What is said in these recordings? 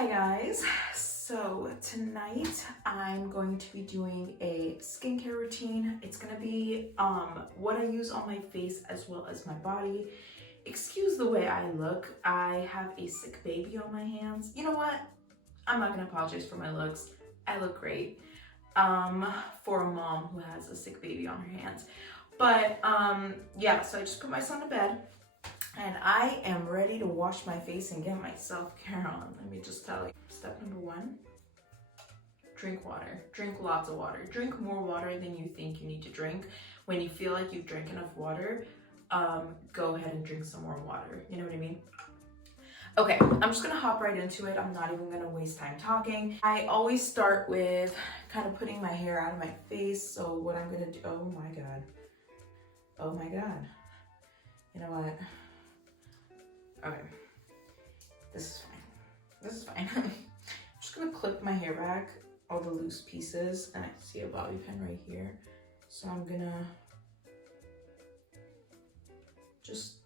Hi guys, so tonight I'm going to be doing a skincare routine. It's gonna be what I use on my face as well as my body. Excuse the way I look. I have a sick baby on my hands. You know what? I'm not gonna apologize for my looks. I look great for a mom who has a sick baby on her hands. But yeah, so I just put my son to bed. And I am ready to wash my face and get my self-care on. Let me just tell you. Step number 1, drink water. Drink lots of water. Drink more water than you think you need to drink. When you feel like you've drank enough water, go ahead and drink some more water. You know what I mean? Okay, I'm just gonna hop right into it. I'm not even gonna waste time talking. I always start with kind of putting my hair out of my face. So what I'm gonna do, oh my God. Oh my God. You know what? Okay, this is fine. This is fine. I'm just gonna clip my hair back, all the loose pieces, and I see a bobby pin right here. So I'm gonna just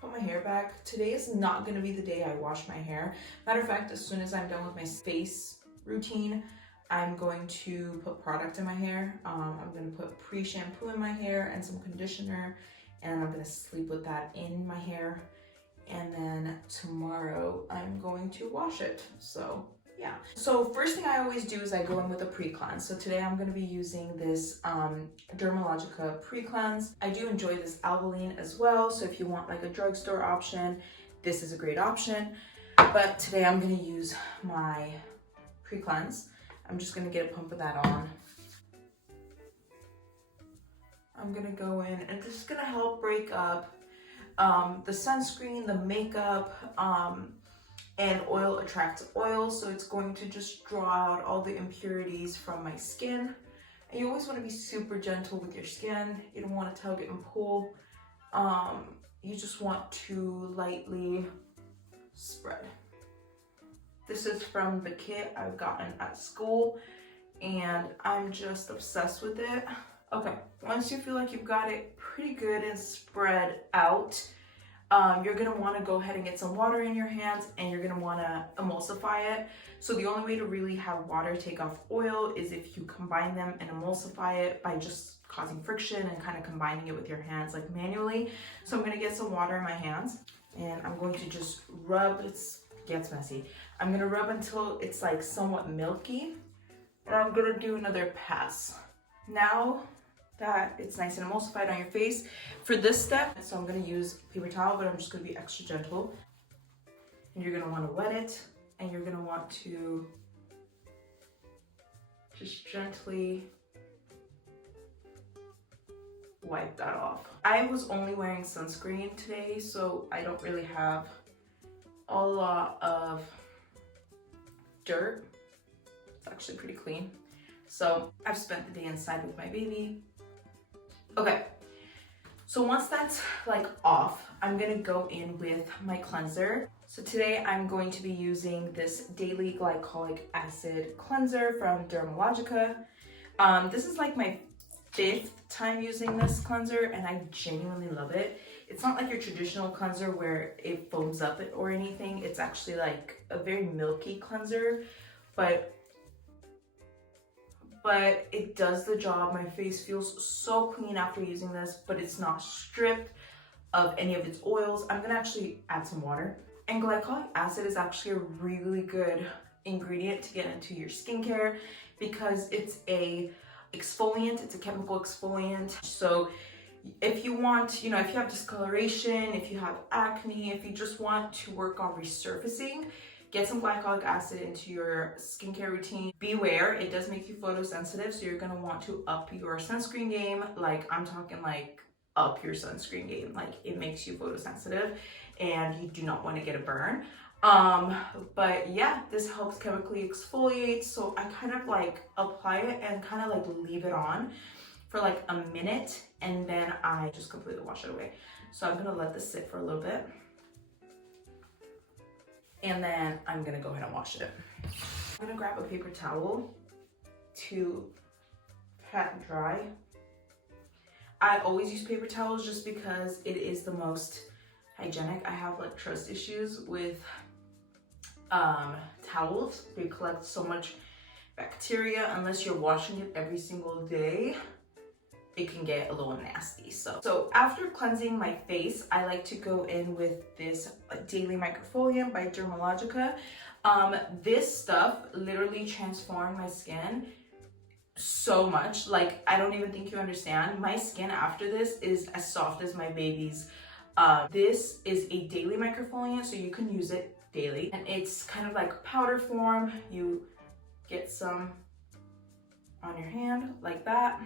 put my hair back. Today is not gonna be the day I wash my hair. Matter of fact, as soon as I'm done with my face routine, I'm going to put product in my hair. I'm gonna put pre-shampoo in my hair and some conditioner, and I'm gonna sleep with that in my hair. And then tomorrow I'm going to wash it. So yeah. So first thing I always do is I go in with a pre-cleanse. So today I'm going to be using this Dermalogica Pre-Cleanse. I do enjoy this alkaline as well. So if you want like a drugstore option, this is a great option. But today I'm going to use my pre-cleanse. I'm just going to get a pump of that on. I'm going to go in and this is going to help break up the sunscreen, the makeup, and oil attracts oil, so it's going to just draw out all the impurities from my skin. And you always want to be super gentle with your skin. You don't want to tug it and pull. You just want to lightly spread. This is from the kit I've gotten at school, and I'm just obsessed with it. Okay, once you feel like you've got it pretty good and spread out, you're gonna wanna go ahead and get some water in your hands and you're gonna wanna emulsify it. So the only way to really have water take off oil is if you combine them and emulsify it by just causing friction and kind of combining it with your hands like manually. So I'm gonna get some water in my hands and I'm going to just rub, it gets messy. I'm gonna rub until it's like somewhat milky, and I'm gonna do another pass. Now that it's nice and emulsified on your face, for this step, so I'm gonna use paper towel, but I'm just gonna be extra gentle. And you're gonna wanna wet it, and you're gonna want to just gently wipe that off. I was only wearing sunscreen today, so I don't really have a lot of dirt. It's actually pretty clean. So I've spent the day inside with my baby. Okay, so once that's like off, I'm gonna go in with my cleanser. So today I'm going to be using this Daily Glycolic Acid cleanser from Dermalogica. This is like my 5th time using this cleanser and I genuinely love it. It's not like your traditional cleanser where it foams up or anything. It's actually like a very milky cleanser, but it does the job. My face feels so clean after using this, but it's not stripped of any of its oils. I'm gonna actually add some water. And glycolic acid is actually a really good ingredient to get into your skincare because it's a exfoliant, it's a chemical exfoliant. So if you want, you know, if you have discoloration, if you have acne, if you just want to work on resurfacing, get some glycolic acid into your skincare routine. Beware, it does make you photosensitive, so you're gonna want to up your sunscreen game. Like, I'm talking like up your sunscreen game. Like, it makes you photosensitive and you do not want to get a burn. But yeah, this helps chemically exfoliate. So I kind of like apply it and kind of like leave it on for like a minute and then I just completely wash it away. So I'm gonna let this sit for a little bit. And then I'm gonna go ahead and wash it. I'm gonna grab a paper towel to pat dry. I always use paper towels just because it is the most hygienic. I have like trust issues with towels. They collect so much bacteria. Unless you're washing it every single day, it can get a little nasty. So after cleansing my face, I like to go in with this Daily Microfolian by Dermalogica. This stuff literally transformed my skin so much. Like, I don't even think you understand. My skin after this is as soft as my baby's. This is a daily microfoliant, so you can use it daily. And it's kind of like powder form. You get some on your hand like that.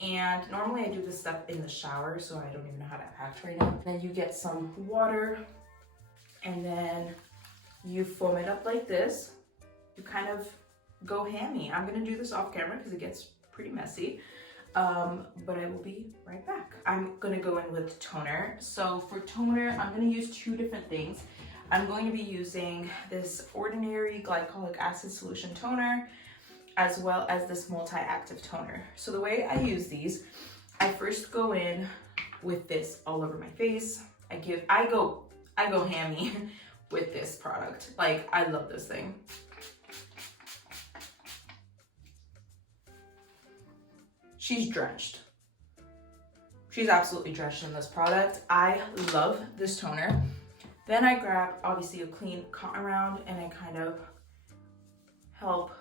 And normally I do this stuff in the shower, so I don't even know how to act right now. Then you get some water, and then you foam it up like this. You kind of go hammy. I'm gonna do this off camera because it gets pretty messy, but I will be right back. I'm gonna go in with toner. So for toner, I'm gonna use two different things. I'm going to be using this ordinary Glycolic Acid solution toner, as well as this multi-active toner. So the way I use these, I first go in with this all over my face. I go hammy with this product. Like, I love this thing. She's drenched. She's absolutely drenched in this product. I love this toner. Then I grab, obviously, a clean cotton round, and I kind of help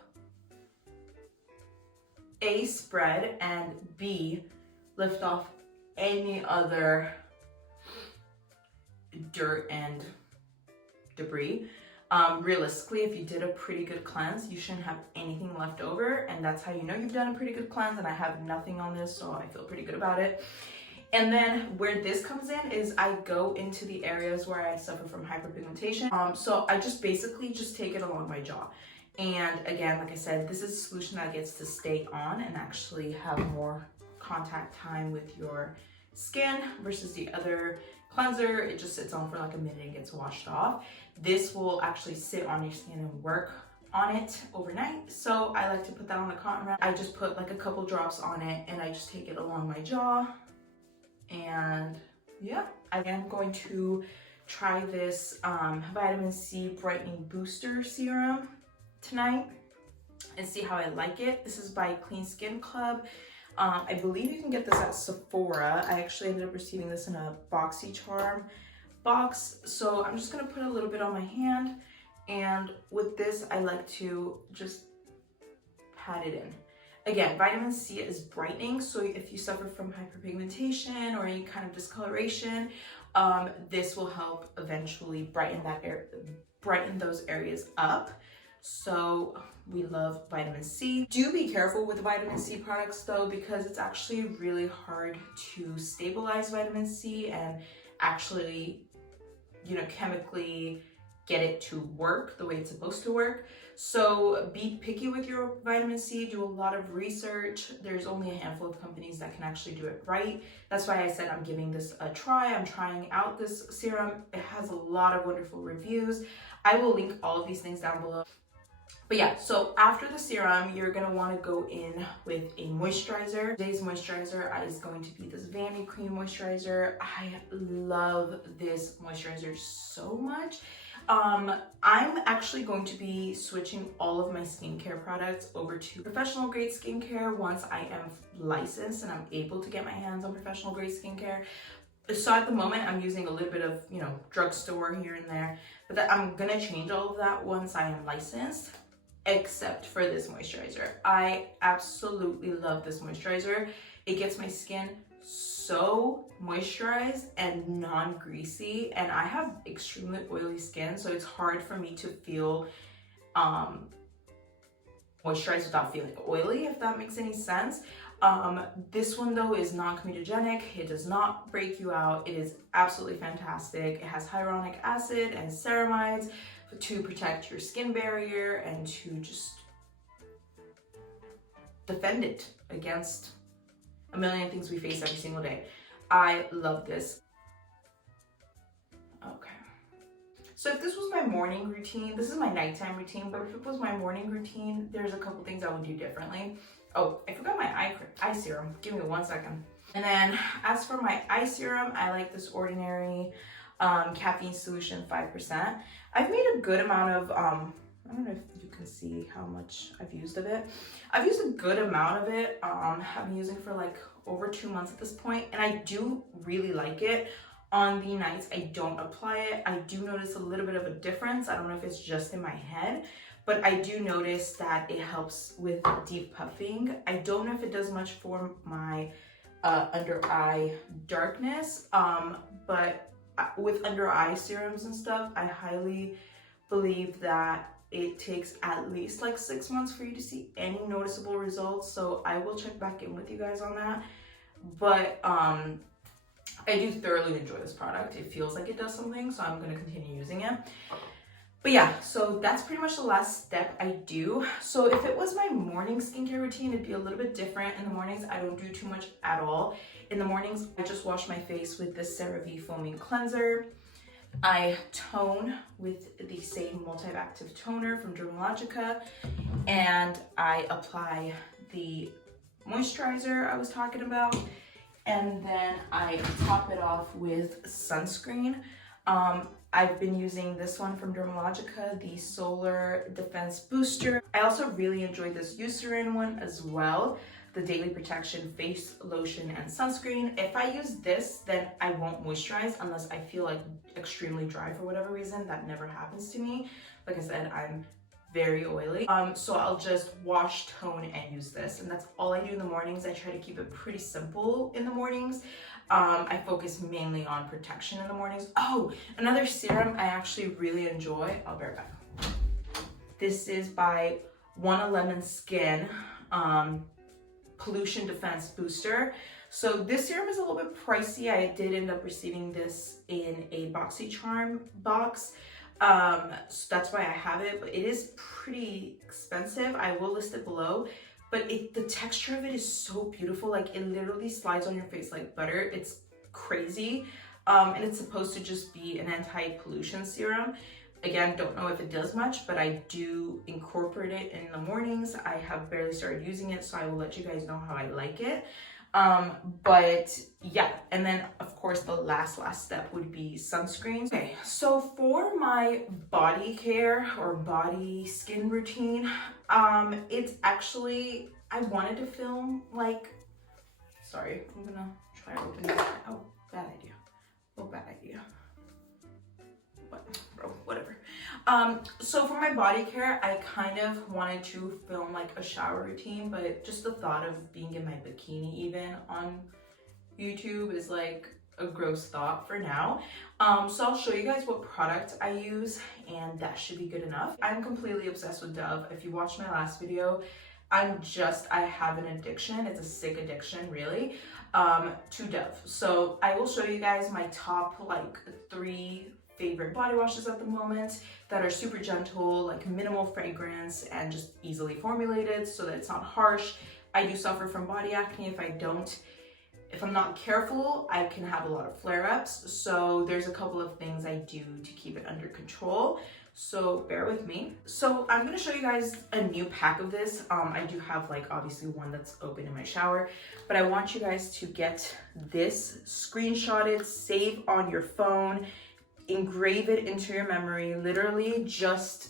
A, spread, and B, lift off any other dirt and debris. Realistically, if you did a pretty good cleanse, you shouldn't have anything left over, and that's how you know you've done a pretty good cleanse. And I have nothing on this, so I feel pretty good about it. And then where this comes in is I go into the areas where I suffer from hyperpigmentation. So I just basically just take it along my jaw. And again, like I said, this is a solution that gets to stay on and actually have more contact time with your skin versus the other cleanser. It just sits on for like a minute and gets washed off. This will actually sit on your skin and work on it overnight. So I like to put that on the cotton round. I just put like a couple drops on it, and I just take it along my jaw. And yeah, I am going to try this vitamin C brightening booster serum tonight and see how I like it. This is by Clean Skin Club. I believe you can get this at Sephora. I actually ended up receiving this in a BoxyCharm box. So I'm just gonna put a little bit on my hand, and with this I like to just pat it in. Again, vitamin C is brightening, so if you suffer from hyperpigmentation or any kind of discoloration, this will help eventually brighten those areas up. So we love vitamin C. Do be careful with vitamin C products though, because it's actually really hard to stabilize vitamin C and actually, you know, chemically get it to work the way it's supposed to work. So be picky with your vitamin C, do a lot of research. There's only a handful of companies that can actually do it right. That's why I said I'm giving this a try. I'm trying out this serum. It has a lot of wonderful reviews. I will link all of these things down below. But yeah, so after the serum, you're gonna wanna go in with a moisturizer. Today's moisturizer is going to be this Vanity Cream moisturizer. I love this moisturizer so much. I'm actually going to be switching all of my skincare products over to professional grade skincare once I am licensed and I'm able to get my hands on professional grade skincare. So at the moment, I'm using a little bit of, you know, drugstore here and there, but I'm gonna change all of that once I am licensed, except for this moisturizer. I absolutely love this moisturizer. It gets my skin so moisturized and non-greasy, and I have extremely oily skin, so it's hard for me to feel moisturized without feeling oily, if that makes any sense. This one though is non-comedogenic. It does not break you out. It is absolutely fantastic. It has hyaluronic acid and ceramides to protect your skin barrier and to just defend it against a million things we face every single day. I love this. Okay. So if this was my morning routine, this is my nighttime routine, but if it was my morning routine, there's a couple things I would do differently. Oh, I forgot my eye serum. Give me 1 second. And then as for my eye serum, I like this ordinary Caffeine Solution 5%. I've made a good amount of, I don't know if you can see how much I've used of it. I've used a good amount of it. I've been using for like over 2 months at this point, and I do really like it. On the nights I don't apply it, I do notice a little bit of a difference. I don't know if it's just in my head, but I do notice that it helps with deep puffing. I don't know if it does much for my under eye darkness, but with under eye serums and stuff, I highly believe that it takes at least like 6 months for you to see any noticeable results. So I will check back in with you guys on that. But I do thoroughly enjoy this product. It feels like it does something, so I'm gonna continue using it. But yeah, so that's pretty much the last step I do. So if it was my morning skincare routine, it'd be a little bit different. In the mornings, I don't do too much at all. In the mornings, I just wash my face with this CeraVe Foaming Cleanser. I tone with the same multi-active toner from Dermalogica, and I apply the moisturizer I was talking about, and then I top it off with sunscreen. I've been using this one from Dermalogica, the Solar Defense Booster. I also really enjoyed this Eucerin one as well, the Daily Protection Face Lotion and Sunscreen. If I use this, then I won't moisturize unless I feel like extremely dry for whatever reason. That never happens to me. Like I said, I'm very oily. So I'll just wash, tone, and use this. And that's all I do in the mornings. I try to keep it pretty simple in the mornings. I focus mainly on protection in the mornings. Oh, another serum I actually really enjoy. I'll be right back. This is by 111 Skin Pollution Defense Booster. So this serum is a little bit pricey. I did end up receiving this in a BoxyCharm box. So that's why I have it, but it is pretty expensive. I will list it below, but the texture of it is so beautiful. Like, it literally slides on your face like butter. It's crazy. And it's supposed to just be an anti-pollution serum. Again, don't know if it does much, but I do incorporate it in the mornings. I have barely started using it, so I will let you guys know how I like it. But yeah, and then of course the last step would be sunscreen. Okay, so for my body care or body skin routine, it's actually, I wanted to film like, sorry, I'm gonna try to open this. Oh, bad idea. Oh, bad idea. What, bro, whatever. So for my body care, I kind of wanted to film like a shower routine, but just the thought of being in my bikini even on YouTube is like a gross thought for now. So I'll show you guys what product I use, and that should be good enough. I'm completely obsessed with Dove. If you watched my last video, I have an addiction. It's a sick addiction, really, to Dove. So I will show you guys my top like 3 favorite body washes at the moment that are super gentle, like minimal fragrance, and just easily formulated so that it's not harsh. I do suffer from body acne. If I'm not careful, I can have a lot of flare-ups. So there's a couple of things I do to keep it under control. So bear with me. So I'm gonna show you guys a new pack of this. I do have like obviously one that's open in my shower, but I want you guys to get this, screenshot it, save on your phone, engrave it into your memory. Literally just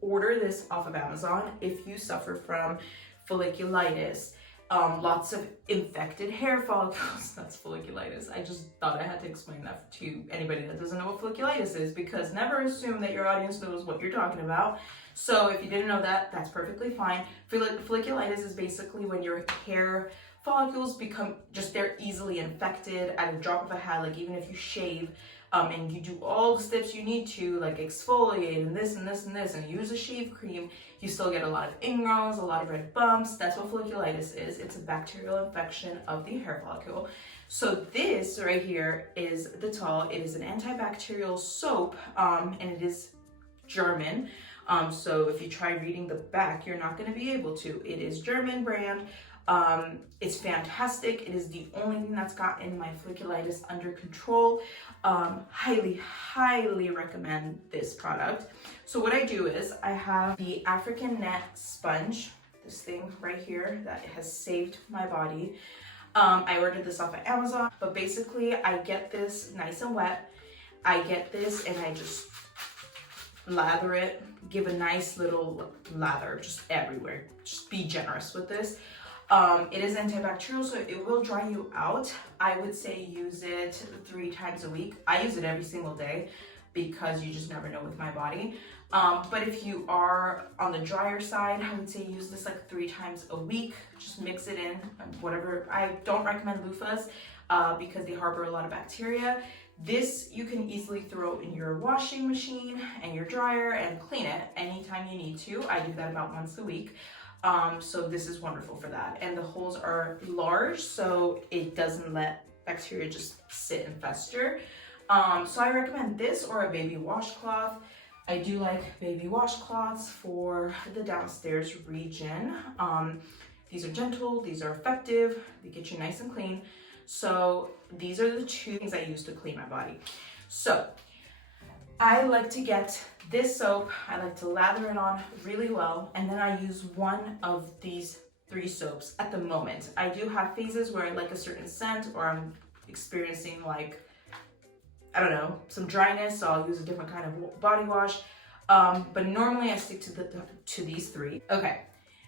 order this off of Amazon if you suffer from folliculitis, lots of infected hair follicles. That's folliculitis. I just thought I had to explain that to anybody that doesn't know what folliculitis is, because never assume that your audience knows what you're talking about. So if you didn't know that, that's perfectly fine. Folliculitis is basically when your hair follicles become they're easily infected at a drop of a hat. Like, even if you shave, and you do all the steps you need to, like exfoliate and this and this and this, and use a shave cream, you still get a lot of ingrowns, a lot of red bumps. That's what folliculitis is. It's a bacterial infection of the hair follicle. So this right here is the Dettol. It is an antibacterial soap, and it is German. So if you try reading the back, you're not going to be able to. It is German brand. It's fantastic. It is the only thing that's gotten my folliculitis under control. Highly recommend this product. So what I do is I have the African net sponge, this thing right here that has saved my body. I ordered this off of Amazon, but basically I get this nice and wet. I get this and I just lather it, give a nice little lather just everywhere. Just be generous with this. It is antibacterial, so it will dry you out. I would say use it 3 times a week. I use it every single day because you just never know with my body. But if you are on the drier side, I would say use this like 3 times a week. Just mix it in, whatever. I don't recommend loofahs because they harbor a lot of bacteria. This you can easily throw in your washing machine and your dryer and clean it anytime you need to. I do that about once a week. So this is wonderful for that. And the holes are large, so it doesn't let bacteria just sit and fester. So I recommend this or a baby washcloth. I do like baby washcloths for the downstairs region. These are gentle, these are effective, they get you nice and clean. So these are the 2 things I use to clean my body. So I like to get this soap, I like to lather it on really well, and then I use one of these 3 soaps at the moment. I do have phases where I like a certain scent or I'm experiencing like, I don't know, some dryness, so I'll use a different kind of body wash. But normally I stick to these 3. Okay,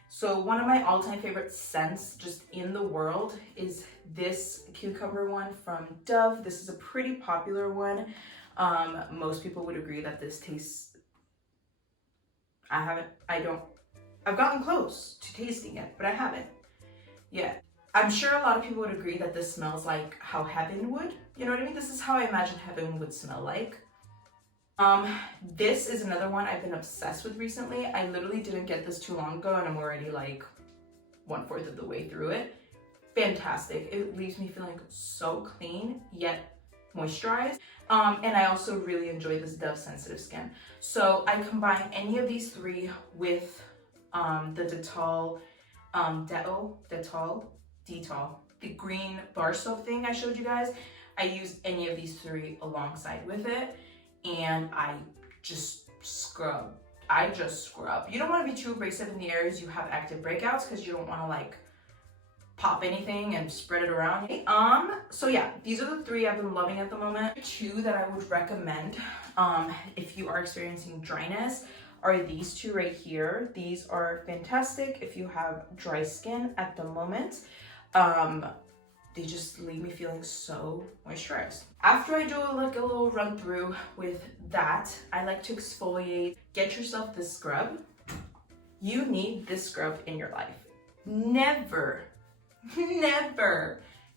so one of my all-time favorite scents just in the world is this cucumber one from Dove. This is a pretty popular one. Most people would agree that this tastes, I've gotten close to tasting it, but I haven't yet. I'm sure a lot of people would agree that this smells like how heaven would. You know what I mean? This is how I imagine heaven would smell like. This is another one I've been obsessed with recently. I literally didn't get this too long ago and I'm already like 1/4 of the way through it. Fantastic. It leaves me feeling so clean yet moisturized. And I also really enjoy this Dove Sensitive Skin. So I combine any of these 3 with the Dettol, the green bar soap thing I showed you guys. I use any of these 3 alongside with it, and I just scrub. You don't want to be too abrasive in the areas you have active breakouts because you don't want to like pop anything and spread it around. So yeah, these are the 3 I've been loving at the moment. 2 that I would recommend if you are experiencing dryness are these 2 right here. These are fantastic if you have dry skin at the moment. They just leave me feeling so moisturized. After I do a little run through with that, I like to exfoliate. Get yourself this scrub. You need this scrub in your life. Never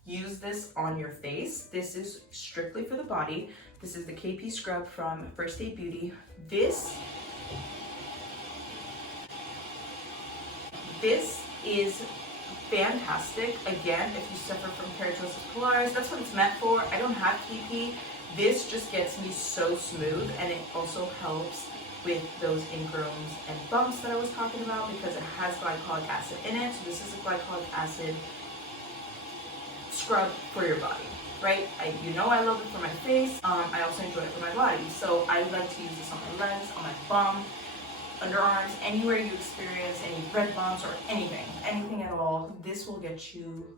use this on your face. This is strictly for the body. This is the KP scrub from First Aid Beauty. This is fantastic. Again, if you suffer from keratosis pilaris, that's what it's meant for. I don't have KP. This just gets me so smooth, and it also helps with those ingrowns and bumps that I was talking about because it has glycolic acid in it. So this is a glycolic acid scrub for your body, right? You know I love it for my face. I also enjoy it for my body. So I like to use this on my legs, on my bum, underarms, anywhere you experience any red bumps or anything at all. This will get you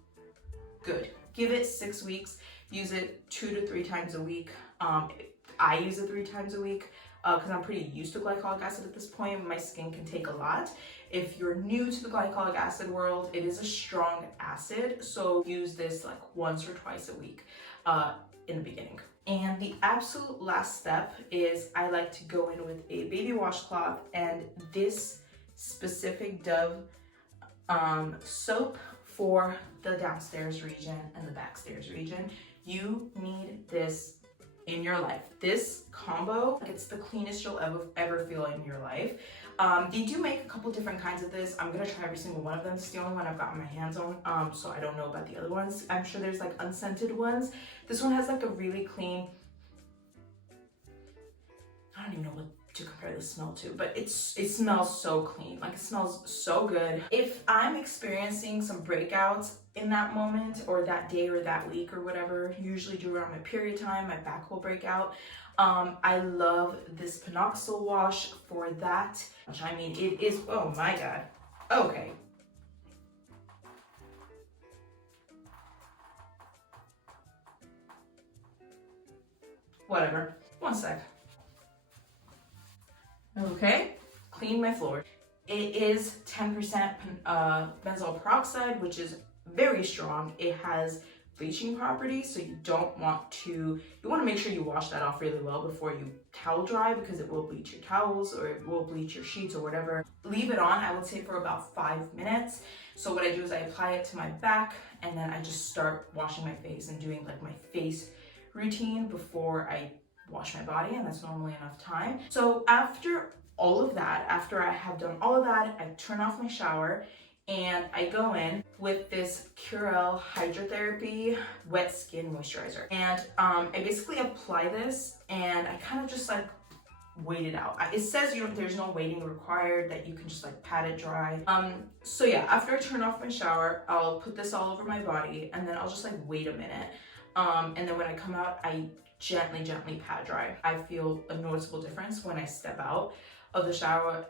good. Give it 6 weeks. Use it 2 to 3 times a week. I use it 3 times a week because I'm pretty used to glycolic acid at this point. My skin can take a lot. If you're new to the glycolic acid world, it is a strong acid, so use this like once or twice a week in the beginning. And the absolute last step is I like to go in with a baby washcloth and this specific Dove soap for the downstairs region and the backstairs region. You need this in your life. This combo, it's the cleanest you'll ever feel in your life. They do make a couple different kinds of this. I'm gonna try every single one of them. It's the only one I've gotten my hands on, so I don't know about the other ones. I'm sure there's like unscented ones. This one has like a really clean, I don't even know what to compare the smell to, but it smells so clean. Like, it smells so good. If I'm experiencing some breakouts in that moment or that day or that week or whatever, usually do around my period time, my back will break out. I love this Panoxyl wash for that. I mean, it is, oh my God. Okay. Whatever. One sec. Okay, clean my floor. It is 10% benzoyl peroxide, which is very strong. It has bleaching properties, so you want to make sure you wash that off really well before you towel dry, because it will bleach your towels or it will bleach your sheets or whatever. Leave it on, I would say, for about 5 minutes. So what I do is I apply it to my back, and then I just start washing my face and doing like my face routine before I wash my body, and that's normally enough time. So after all of that, after I have done all of that, I turn off my shower and I go in with this Curel Hydrotherapy Wet Skin Moisturizer. And I basically apply this and I kind of just like wait it out. It says there's no waiting required, that you can just like pat it dry. So yeah, after I turn off my shower, I'll put this all over my body and then I'll just like wait a minute. And then when I come out, I gently pat dry. I feel a noticeable difference when I step out of the shower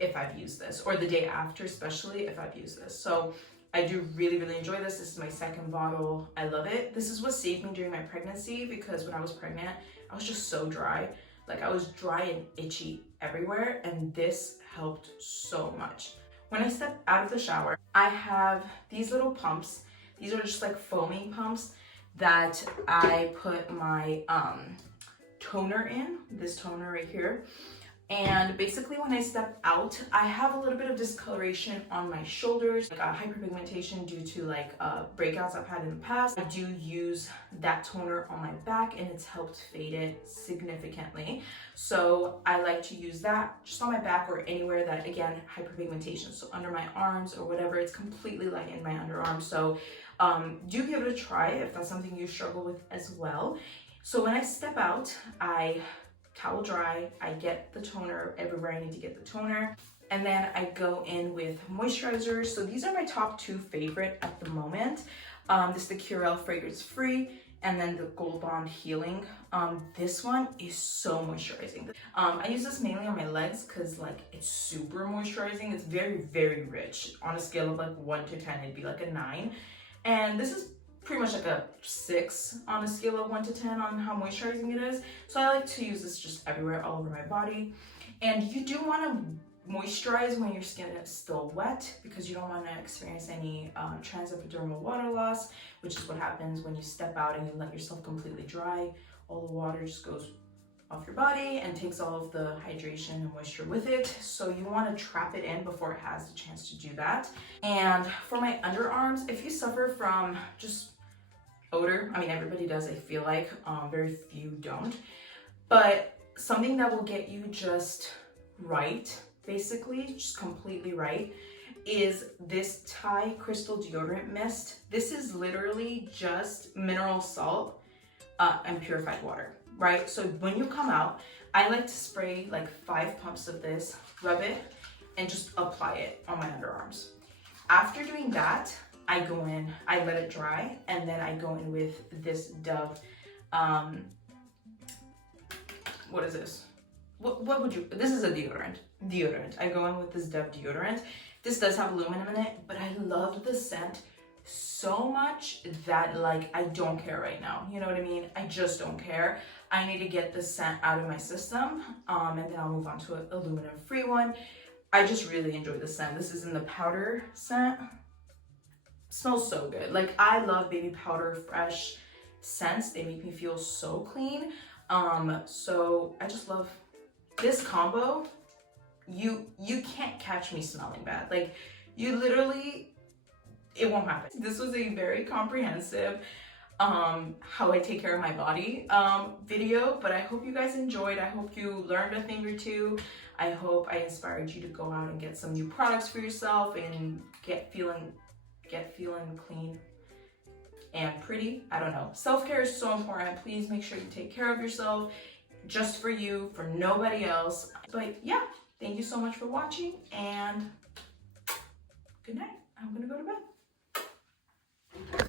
if I've used this, or the day after, especially if I've used this. So I do really enjoy this. This is my second bottle. I love it. This is what saved me during my pregnancy, because when I was pregnant, I was just so dry. Like, I was dry and itchy everywhere, and this helped so much. When I step out of the shower, I have these little pumps. These are just like foaming pumps that I put my toner in, this toner right here. And basically when I step out, I have a little bit of discoloration on my shoulders, like hyperpigmentation due to like breakouts I've had in the past. I do use that toner on my back and it's helped fade it significantly. So I like to use that just on my back or anywhere that, again, hyperpigmentation. So under my arms or whatever, it's completely light in my underarms. So do give it a try if that's something you struggle with as well. So when I step out, I towel dry, I get the toner everywhere I need to get the toner, and then I go in with moisturizers. So these are my top 2 favorite at the moment. This is the Curel Fragrance Free, and then the Gold Bond Healing. This one is so moisturizing. I use this mainly on my legs because like it's super moisturizing. It's very rich. On a scale of like 1 to 10, it'd be like a 9. And this is pretty much like a 6 on a scale of 1 to 10 on how moisturizing it is. So I like to use this just everywhere, all over my body. And you do want to moisturize when your skin is still wet, because you don't want to experience any transepidermal water loss, which is what happens when you step out and you let yourself completely dry. All the water just goes off your body and takes all of the hydration and moisture with it. So you want to trap it in before it has the chance to do that. And for my underarms, if you suffer from just odor, I mean, everybody does, I feel like, very few don't, but something that will get you just right, basically just completely right, is this Thai crystal deodorant mist. This is literally just mineral salt and purified water, right? So when you come out, I like to spray like 5 pumps of this, rub it, and just apply it on my underarms. After doing that, I go in, I let it dry, and then I go in with this Dove, what is this? What would you, this is a deodorant. I go in with this Dove deodorant. This does have aluminum in it, but I love the scent so much that like, I don't care right now. You know what I mean? I just don't care. I need to get the scent out of my system, and then I'll move on to an aluminum free one. I just really enjoy the scent. This is in the powder scent. Smells so good. Like, I love baby powder fresh scents. They make me feel so clean. So I just love this combo. You can't catch me smelling bad. Like, you literally, it won't happen. This was a very comprehensive how I take care of my body video, but I hope you guys enjoyed. I hope you learned a thing or two. I hope I inspired you to go out and get some new products for yourself and get feeling clean and pretty. I don't know. Self-care is so important. Please make sure you take care of yourself, just for you, for nobody else. But yeah, thank you so much for watching, and good night. I'm gonna go to bed.